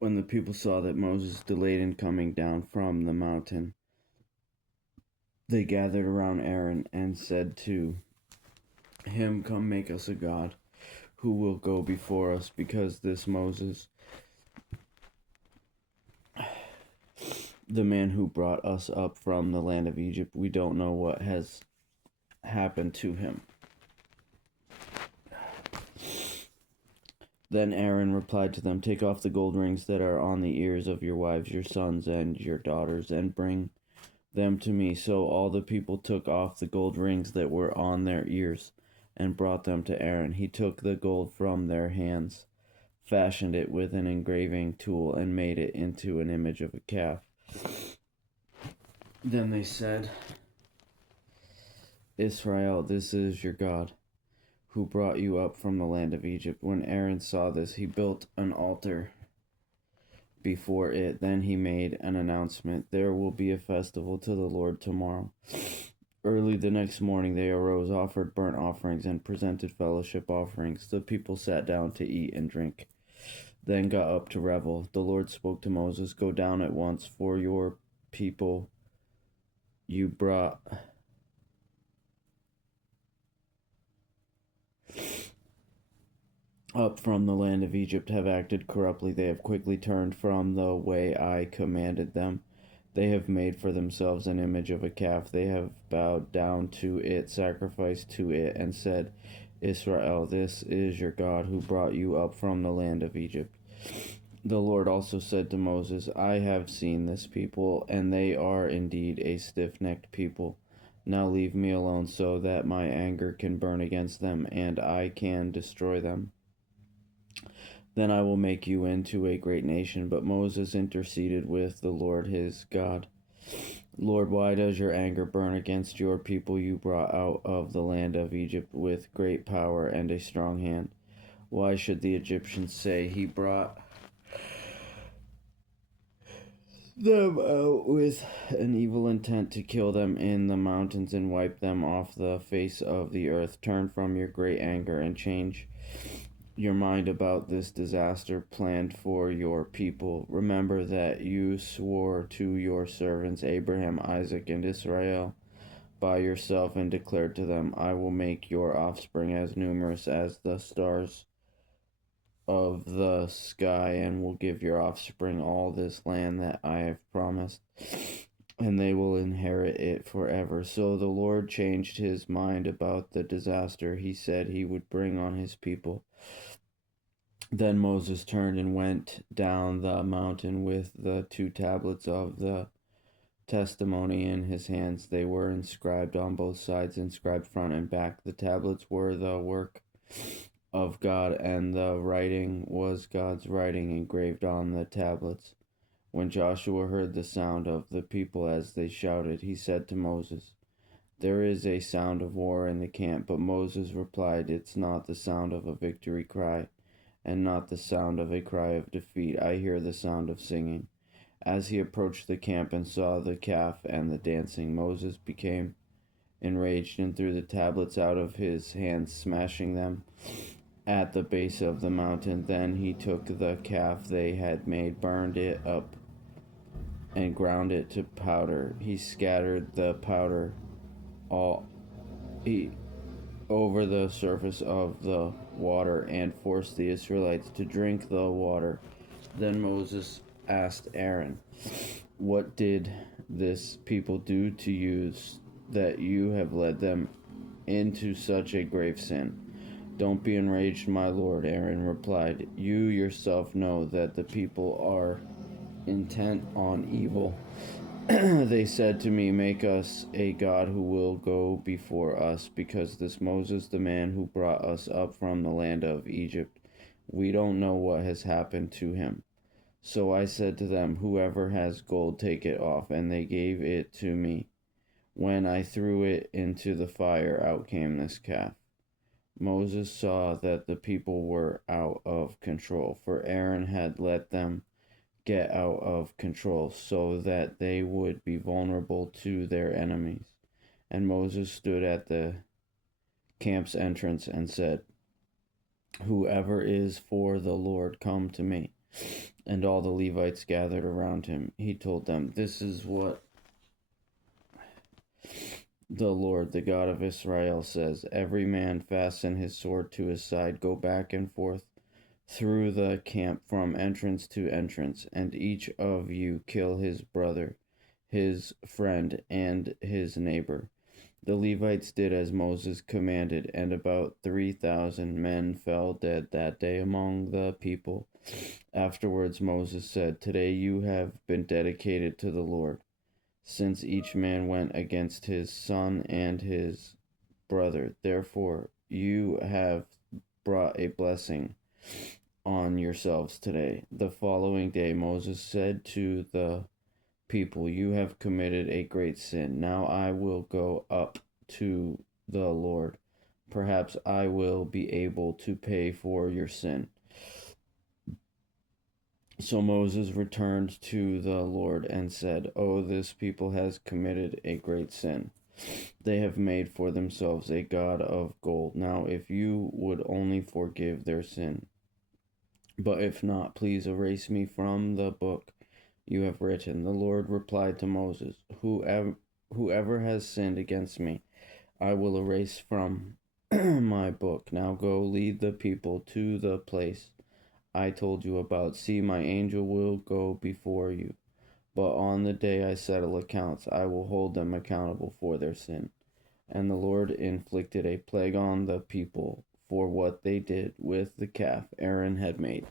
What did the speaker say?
When the people saw that Moses delayed in coming down from the mountain, they gathered around Aaron and said to him, "Come, make us a god who will go before us, because this Moses, the man who brought us up from the land of Egypt, we don't know what has happened to him." Then Aaron replied to them, "Take off the gold rings that are on the ears of your wives, your sons, and your daughters, and bring them to me." So all the people took off the gold rings that were on their ears and brought them to Aaron. He took the gold from their hands, fashioned it with an engraving tool, and made it into an image of a calf. Then they said, "Israel, this is your God, who brought you up from the land of Egypt." When Aaron saw this, he built an altar before it. Then he made an announcement: "There will be a festival to the Lord tomorrow." Early the next morning they arose, offered burnt offerings, and presented fellowship offerings. The people sat down to eat and drink, then got up to revel. The Lord spoke to Moses, "Go down at once, for your people you brought up from the land of Egypt have acted corruptly. They have quickly turned from the way I commanded them. They have made for themselves an image of a calf. They have bowed down to it, sacrificed to it, and said, 'Israel, this is your God, who brought you up from the land of Egypt.'" The Lord also said to Moses, "I have seen this people, and they are indeed a stiff-necked people. Now leave me alone so that my anger can burn against them, and I can destroy them. Then I will make you into a great nation." But Moses interceded with the Lord his God. "Lord, why does your anger burn against your people you brought out of the land of Egypt with great power and a strong hand? Why should the Egyptians say, 'He brought them out with an evil intent to kill them in the mountains and wipe them off the face of the earth'? Turn from your great anger and change your mind about this disaster planned for your people. Remember that you swore to your servants Abraham, Isaac, and Israel by yourself and declared to them, 'I will make your offspring as numerous as the stars of the sky, and will give your offspring all this land that I have promised, and they will inherit it forever.'" So the Lord changed his mind about the disaster he said he would bring on his people. Then Moses turned and went down the mountain with the 2 tablets of the testimony in his hands. They were inscribed on both sides, inscribed front and back. The tablets were the work of God, and the writing was God's writing engraved on the tablets. When Joshua heard the sound of the people as they shouted, he said to Moses, "There is a sound of war in the camp." But Moses replied, "It's not the sound of a victory cry, and not the sound of a cry of defeat. I hear the sound of singing." As he approached the camp and saw the calf and the dancing, Moses became enraged and threw the tablets out of his hands, smashing them at the base of the mountain. Then he took the calf they had made, burned it up, and ground it to powder. He scattered the powder all he, over the surface of the water and forced the Israelites to drink the water. Then Moses asked Aaron, "What did this people do to you that you have led them into such a grave sin?" "Don't be enraged, my lord," Aaron replied. "You yourself know that the people are intent on evil. They said to me, 'Make us a god who will go before us, because this Moses, the man who brought us up from the land of Egypt, we don't know what has happened to him.' So I said to them, 'Whoever has gold, take it off.' And they gave it to me. When I threw it into the fire, out came this calf." Moses saw that the people were out of control, for Aaron had let them get out of control so that they would be vulnerable to their enemies. And Moses stood at the camp's entrance and said, "Whoever is for the Lord, come to me." And all the Levites gathered around him. He told them, "This is what the Lord, the God of Israel, says: Every man fasten his sword to his side, go back and forth through the camp from entrance to entrance, and each of you kill his brother, his friend, and his neighbor." The Levites did as Moses commanded, and about 3,000 men fell dead that day among the people. Afterwards Moses said, "Today you have been dedicated to the Lord, since each man went against his son and his brother. Therefore you have brought a blessing on yourselves today." The following day Moses said to the people, "You have committed a great sin. Now I will go up to the Lord. Perhaps I will be able to pay for your sin." So Moses returned to the Lord and said, "Oh, this people has committed a great sin. They have made for themselves a god of gold. Now, if you would only forgive their sin, but if not, please erase me from the book you have written." The Lord replied to Moses, Whoever has sinned against me, I will erase from my book. Now go lead the people to the place I told you about. See, my angel will go before you. But on the day I settle accounts, I will hold them accountable for their sin. And the Lord inflicted a plague on the people for what they did with the calf Aaron had made.